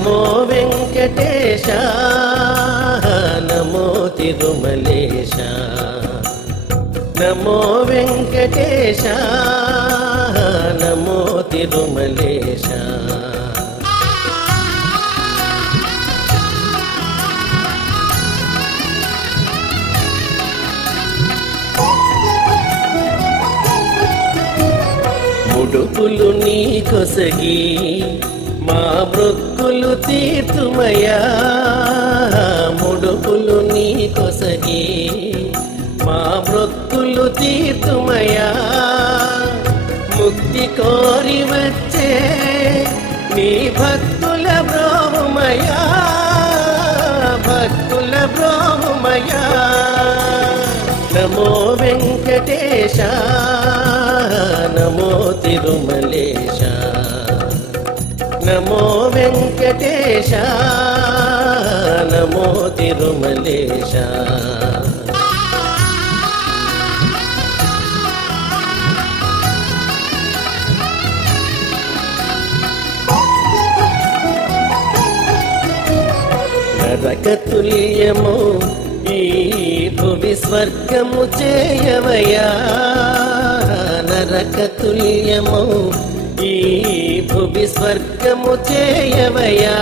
నమో వెంకటేశ నమో తిరుమలేశ. నమో వెంకటేశ నమో తిరుమలేశ. ముడుపులు నీ కొసగి మా మృక్కులు తీర్తుమయా ముడుపులు నీ కొసగి. మా మృక్కులు తీర్తుమయా ముక్తి కోరి వచ్చే నీ భక్తుల బ్రోమయా భక్తుల బ్రోమయా నమో వెంకటేశ. నమో తిరుమలేశా. నమో వెంకటేశ నమో తిరుమలేశ. నరకతుల్యము ఈ భువి స్వర్గము చేయవయా? నరకతుల్యము ఈ భువి స్వర్గము చేయవయా?